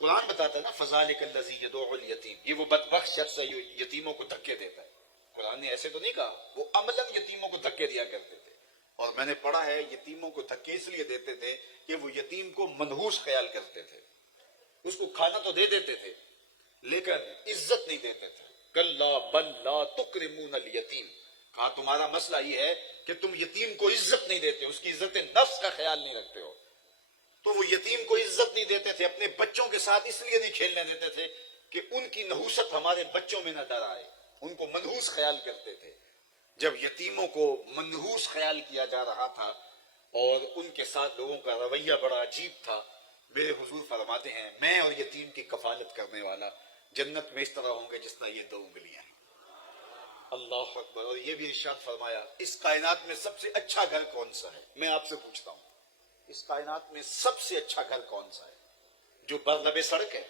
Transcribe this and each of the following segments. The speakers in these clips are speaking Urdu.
قرآن بتاتا ہے نا فذالک الذی یدعو الیتیم، یہ وہ بدبخت شخص ہے جو یتیموں کو دھکے دیتا ہے. قرآن نے ایسے تو نہیں کہا، وہ عملاً یتیموں کو دھکے دیا کرتے تھے. اور میں نے پڑھا ہے یتیموں کو دھکے اس لیے دیتے تھے کہ وہ یتیم کو منحوس خیال کرتے تھے. اس کو کھانا تو دے دیتے تھے لیکن عزت نہیں دیتے تھے. کلا بل لا تکرمون الیتیم، کہا تمہارا مسئلہ یہ ہے کہ تم یتیم کو عزت نہیں دیتے، اس کی عزت نفس کا خیال نہیں رکھتے ہو. تو وہ یتیم کو عزت نہیں دیتے تھے، اپنے بچوں کے ساتھ اس لیے نہیں کھیلنے دیتے تھے کہ ان کی نحوست ہمارے بچوں میں نہ ڈر آئے. ان کو منحوس خیال کرتے تھے. جب یتیموں کو منحوس خیال کیا جا رہا تھا اور ان کے ساتھ لوگوں کا رویہ بڑا عجیب تھا، میرے حضور فرماتے ہیں میں اور یتیم کی کفالت کرنے والا جنت میں اس طرح ہوں گے جس طرح یہ 2 انگلیاں ہیں. اللہ اکبر. اور یہ بھی ارشاد فرمایا اس کائنات میں سب سے اچھا گھر کون سا ہے؟ میں آپ سے پوچھتا ہوں اس کائنات میں سب سے اچھا گھر کون سا ہے؟ جو برلب سڑک ہے.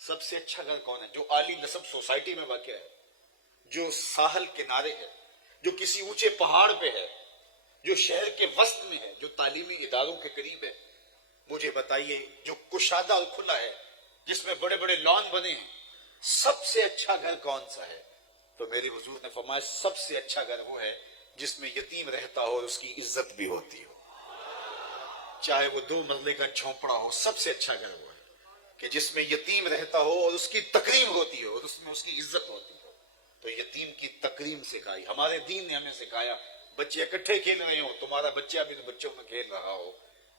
سب سے اچھا گھر کون ہے؟ جو عالی نسب سوسائٹی میں واقع ہے، جو ساحل کنارے ہے، جو کسی اونچے پہاڑ پہ ہے، جو شہر کے وسط میں ہے، جو تعلیمی اداروں کے قریب ہے. مجھے بتائیے جو کشادہ اور کھلا ہے، جس میں بڑے بڑے لان بنے ہیں، سب سے اچھا گھر کون سا ہے؟ تو میرے حضور نے فرمایا سب سے اچھا گھر وہ ہے جس میں یتیم رہتا ہو اور اس کی عزت بھی ہوتی ہو. چاہے وہ 2 منزلے کا جھونپڑا ہو، سب سے اچھا گھر وہ ہے کہ جس میں یتیم رہتا ہو اور اس کی تکریم ہوتی ہو اور اس میں اس کی عزت ہوتی ہو. تو یتیم کی تکریم سکھائی ہمارے دین نے ہمیں سکھایا. بچے اکٹھے کھیل رہے ہو، تمہارا بچہ بھی بچوں میں کھیل رہا ہو،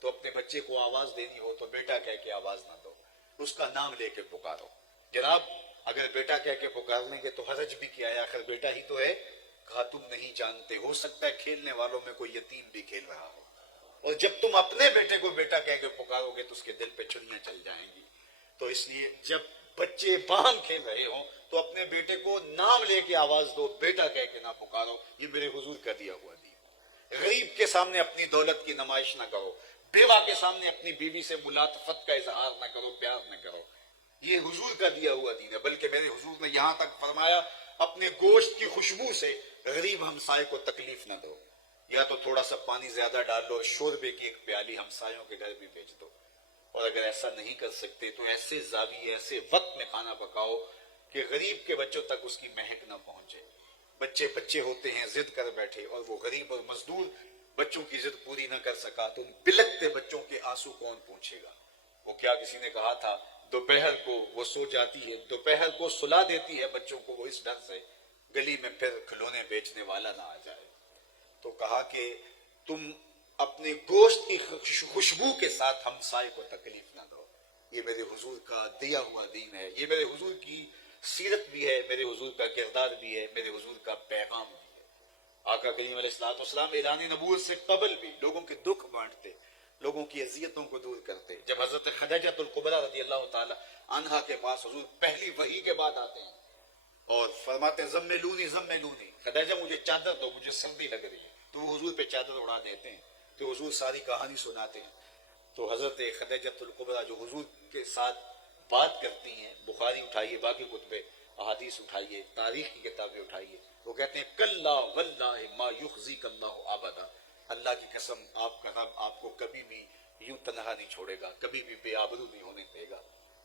تو اپنے بچے کو آواز دینی ہو تو بیٹا کہہ کے آواز نہ دو، اس کا نام لے کے پکارو. جناب اگر بیٹا کہہ کے پکار لیں گے تو حرج بھی کیا ہے، آخر بیٹا ہی تو ہے. کہا تم نہیں جانتے، ہو سکتا ہے کھیلنے والوں میں کوئی یتیم بھی کھیل رہا ہو، اور جب تم اپنے بیٹے کو بیٹا کہہ کے پکارو گے تو اس کے دل پہ چھریاں چل جائیں گی. تو اس لیے جب بچے باہم کھیل رہے ہوں تو اپنے بیٹے کو نام لے کے آواز دو، بیٹا کہہ کے نہ پکارو. یہ میرے حضور کا دیا ہوا دین. غریب کے سامنے اپنی دولت کی نمائش نہ کرو، بیوہ کے سامنے اپنی بیوی سے ملاطفت کا اظہار نہ کرو، پیار نہ کرو. یہ حضور کا دیا ہوا دین ہے. بلکہ میرے حضور نے یہاں تک فرمایا اپنے گوشت کی خوشبو سے غریب ہمسائے کو تکلیف نہ دو. یا تو تھوڑا سا پانی زیادہ ڈال لو، شوربے کی 1 پیالی ہمسایوں کے گھر بھی بھیج دو. اور اگر ایسا نہیں کر سکتے تو ایسے زاویے ایسے وقت میں کھانا پکاؤ کہ غریب کے بچوں تک اس کی مہک نہ پہنچے. بچے ہوتے ہیں ضد کر بیٹھے اور وہ غریب اور مزدور بچوں کی ضد پوری نہ کر سکا تو ان بلکتے بچوں کے آنسو کون پوچھے گا؟ وہ کیا کسی نے کہا تھا دوپہر کو وہ سو جاتی ہے، دوپہر کو سلا دیتی ہے بچوں کو وہ اس ڈر سے گلی میں پھر کھلونے بیچنے والا نہ آ جائے. تو کہا کہ تم اپنے گوشت کی خوشبو کے ساتھ ہمسائے کو تکلیف نہ دو. یہ میرے حضور کا دیا ہوا دین ہے. یہ میرے حضور کی سیرت بھی ہے، میرے حضور کا کردار بھی ہے، میرے حضور کا پیغام بھی ہے. آقا کریم علیہ الصلوۃ والسلام اعلان نبوت سے قبل بھی لوگوں کے دکھ بانٹتے، لوگوں کی اذیتوں کو دور کرتے. جب حضرت خدیجہ الکبریٰ رضی اللہ تعالی عنہا کے پاس حضور پہلی وحی کے بعد آتے ہیں اور فرماتے ہیں زملونی زملونی، خدیجہ مجھے چادر دو، مجھے سردی لگ رہی ہے. تو وہ حضور پہ چادر اڑا دیتے ہیں، تو حضور ساری کہانی سناتے ہیں. تو حضرت خدیجہ الکبریٰ جو حضور کے ساتھ بات کرتی ہیں، بخاری اٹھائیے، باقی کتبے احادیث اٹھائیے، تاریخ کی کتابیں اٹھائیے، وہ کہتے ہیں کلا واللہ ما یخزیک اللہ ابدا، اللہ کی قسم آپ کا رب آپ کو کبھی بھی یوں تنہا نہیں چھوڑے گا، کبھی بھی بے آبرو نہیں ہونے دے گا.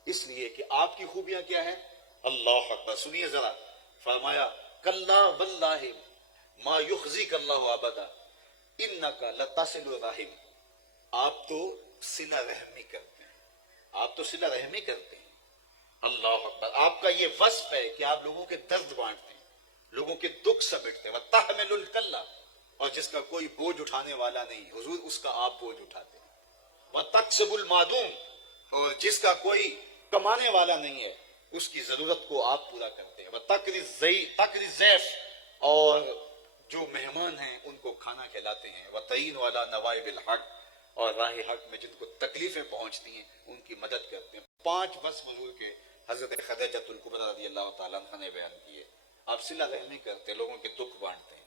اس لیے کہ آپ کی خوبیاں کیا ہیں؟ اللہ اکبر. سنیے ذرا، فرمایا کلا واللہ ما یخزیک اللہ ابدا انک لتصل الرحم، آپ تو صلہ رحمی کرتے ہیں، آپ تو صلہ رحمی کرتے ہیں. اللہ اکبر. آپ کا یہ وصف ہے کہ آپ لوگوں کے درد بانٹتے ہیں، لوگوں کے دکھ سمیٹتے ہیں. وتحمل الکلہ، اور جس کا کوئی بوجھ اٹھانے والا نہیں حضور اس کا آپ بوجھ اٹھاتے ہیں. وتکسب المعدوم، اور جس کا کوئی کمانے والا نہیں ہے اس کی ضرورت کو آپ پورا کرتے ہیں. وتقری الضیف، اور جو مہمان ہیں ان کو کھانا کھلاتے ہیں. وتعین علی نوائب الحق، اور راہ حق میں جن کو تکلیفیں پہنچتی ہیں ان کی مدد کرتے ہیں. 5 وصف حضور کے حضرت خدیجہ الکبریٰ رضی اللہ تعالیٰ عنہ نے بیان کیے. آپ صلہ رحمی کرتے، لوگوں کے دکھ بانٹتے ہیں.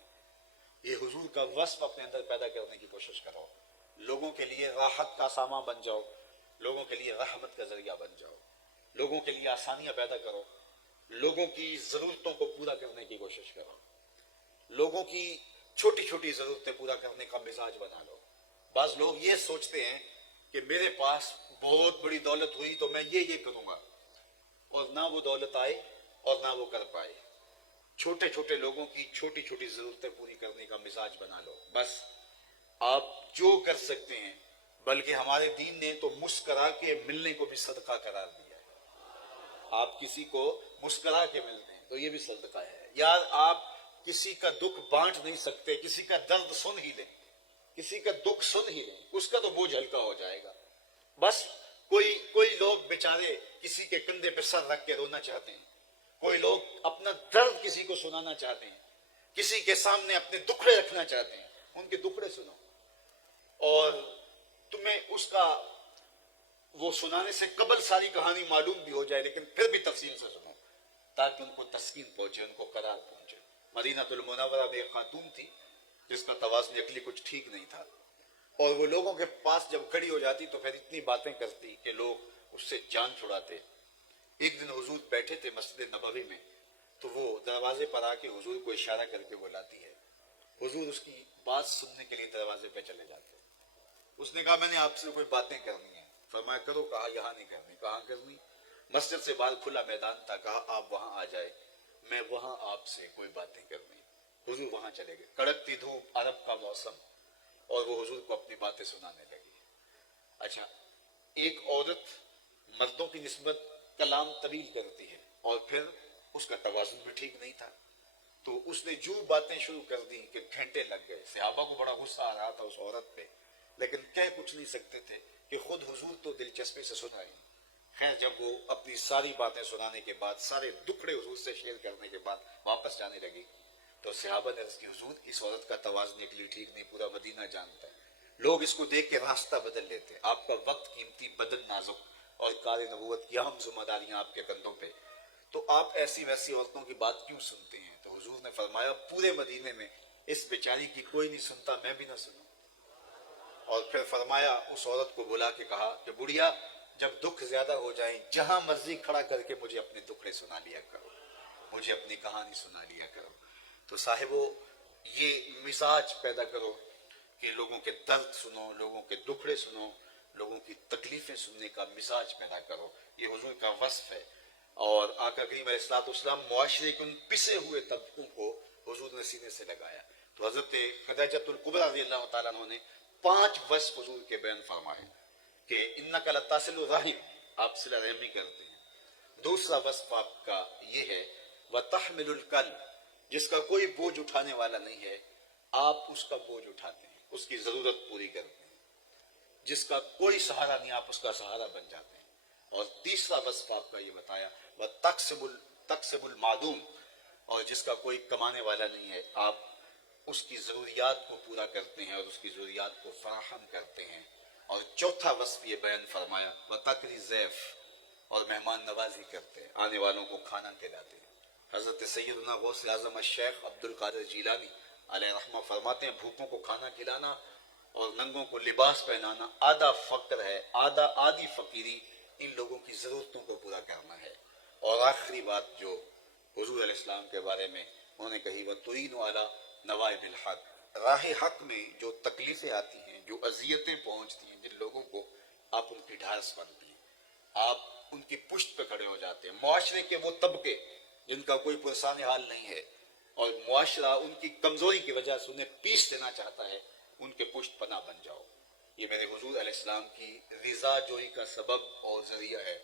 یہ حضور کا وصف اپنے اندر پیدا کرنے کی کوشش کرو. لوگوں کے لیے راحت کا سامان بن جاؤ، لوگوں کے لیے رحمت کا ذریعہ بن جاؤ، لوگوں کے لیے آسانیاں پیدا کرو، لوگوں کی ضرورتوں کو پورا کرنے کی کوشش کرو، لوگوں کی چھوٹی چھوٹی ضرورتیں پورا کرنے کا مزاج بنا لو. بعض لوگ یہ سوچتے ہیں کہ میرے پاس بہت بڑی دولت ہوئی تو میں یہ کروں گا، اور نہ وہ دولت آئے اور نہ وہ کر پائے۔ چھوٹے چھوٹے لوگوں کی چھوٹی چھوٹی ضرورتیں پوری کرنے کا مزاج بنا لو، بس آپ جو کر سکتے ہیں۔ بلکہ ہمارے دین نے تو مسکرا کے ملنے کو بھی صدقہ قرار دیا ہے۔ آپ کسی کو مسکرا کے ملتے ہیں تو یہ بھی صدقہ ہے۔ یار آپ کسی کا دکھ بانٹ نہیں سکتے، کسی کا درد سن ہی لیں، کسی کا دکھ سن ہی لیں، اس کا تو بوجھ ہلکا ہو جائے گا۔ بس کوئی لوگ بیچارے کسی کے کندھے پہ سر رکھ کے رونا چاہتے ہیں، کوئی لوگ اپنا درد کسی کو سنانا چاہتے ہیں، کسی کے سامنے اپنے دکھڑے رکھنا چاہتے ہیں، ان کے دکھڑے سنو، اور تمہیں اس کا وہ سنانے سے قبل ساری کہانی معلوم بھی ہو جائے، لیکن پھر بھی تفصیل سے سنو تاکہ ان کو تسکین پہنچے، ان کو قرار پہنچے۔ مدینہ المنورہ میں ایک خاتون تھی جس کا توازن عقلی کچھ ٹھیک نہیں تھا، اور وہ لوگوں کے پاس جب کھڑی ہو جاتی تو پھر اتنی باتیں کرتی کہ لوگ اس سے جان چھڑاتے۔ ایک دن حضور بیٹھے تھے مسجد نبوی میں، تو وہ دروازے پر آ کے حضور کو اشارہ کر کے بلاتی ہے۔ حضور اس کی بات سننے کے لیے دروازے پہ چلے جاتے۔ اس نے کہا میں نے آپ سے کوئی باتیں کرنی ہیں۔ فرمایا کرو۔ کہا یہاں نہیں کرنی۔ کہاں کرنی؟ مسجد سے باہر کھلا میدان تھا، کہا آپ وہاں آ جائے، میں وہاں آپ سے کوئی باتیں کرنی۔ حضور وہاں چلے گئے، کڑکتی دھوپ، عرب کا موسم، اور وہ حضور کو اپنی باتیں سنانے لگی۔ اچھا، ایک عورت مردوں کی نسبت کلام طویل کرتی ہے، اور پھر اس کا توازن بھی ٹھیک نہیں تھا، تو اس نے جو باتیں شروع کر دی کہ گھنٹے لگ گئے۔ صحابہ کو بڑا غصہ آ رہا تھا اس عورت پہ، لیکن کہہ کچھ نہیں سکتے تھے کہ خود حضور تو دلچسپی سے سن رہے ہیں۔ خیر جب وہ اپنی ساری باتیں سنانے کے بعد، سارے دکھڑے حضور سے شیئر کرنے کے بعد واپس جانے لگی، تو صحابہ نے عرض کی حضور اس عورت کا توازن کے لیے ٹھیک نہیں، پورا مدینہ جانتا ہے، لوگ اس کو دیکھ کے راستہ بدل لیتے ہیں، آپ کا وقت قیمتی، بدن نازک، اور کار نبوت کی اہم ذمہ داریاں آپ کے کندھوں پہ، تو آپ ایسی ویسی عورتوں کی بات کیوں سنتے ہیں؟ تو حضور نے فرمایا پورے مدینے میں اس بیچاری کی کوئی نہیں سنتا، میں بھی نہ سنوں۔ اور پھر فرمایا اس عورت کو بلا کے کہا کہ بڑھیا جب دکھ زیادہ ہو جائیں جہاں مرضی کھڑا کر کے مجھے اپنے دکھڑے سنا لیا کرو، مجھے اپنی کہانی سنا لیا کرو۔ تو صاحبو یہ مزاج پیدا کرو کہ لوگوں کے درد سنو، لوگوں کے دکھڑے سنو، لوگوں کی تکلیفیں سننے کا مزاج پیدا کرو۔ یہ حضور کا وصف ہے۔ اور آقا کریم علیہ الصلوۃ والسلام معاشرے کے ان پسے ہوئے طبقوں کو حضور نے سینے سے لگایا۔ تو حضرت خدیجۃ الکبریٰ رضی اللہ تعالیٰ عنہ نے 5 وصف حضور کے بیان فرمائے کہ انک لتصل الرحم، آپ صلہ رحمی کرتے ہیں۔ دوسرا وصف آپ کا یہ ہے وتحمل الکل، جس کا کوئی بوجھ اٹھانے والا نہیں ہے، آپ اس کا بوجھ اٹھاتے ہیں، اس کی ضرورت پوری کرتے ہیں۔ جس کا کوئی سہارا نہیں، آپ اس کا سہارا بن جاتے ہیں۔ اور تیسرا وصف آپ کا یہ بتایا تقسم المعدوم، اور جس کا کوئی کمانے والا نہیں ہے، آپ اس کی ضروریات کو پورا کرتے ہیں اور اس کی ضروریات کو فراہم کرتے ہیں۔ اور چوتھا وصف یہ بیان فرمایا وتقری الضیف، اور مہمان نوازی کرتے ہیں، آنے والوں کو کھانا کھلاتے ہیں۔ حضرت سیدنا غوث اعظم الشیخ عبد القادر جیلانی علیہ رحمہ فرماتے ہیں بھوکوں کو کھانا کھلانا اور ننگوں کو لباس پہنانا آدھا فقر ہے، آدھی فقیری ان لوگوں کی ضرورتوں کو پورا کرنا ہے۔ اور آخری بات جو حضور علیہ السلام کے بارے میں انہوں نے کہی وَتُعِينُ عَلَى نَوَائِبِ الْحَقِّ، راہ حق میں جو تکلیفیں آتی ہیں، جو اذیتیں پہنچتی ہیں، جن لوگوں کو آپ ان کی ڈھارس بنتی ہیں، آپ ان کی پشت پہ کھڑے ہو جاتے ہیں۔ معاشرے کے وہ طبقے جن کا کوئی پرسان حال نہیں ہے اور معاشرہ ان کی کمزوری کی وجہ سے انہیں پیس دینا چاہتا ہے، ان کے پشت پناہ بن جاؤ۔ یہ میرے حضور علیہ السلام کی رضا جوئی کا سبب اور ذریعہ ہے۔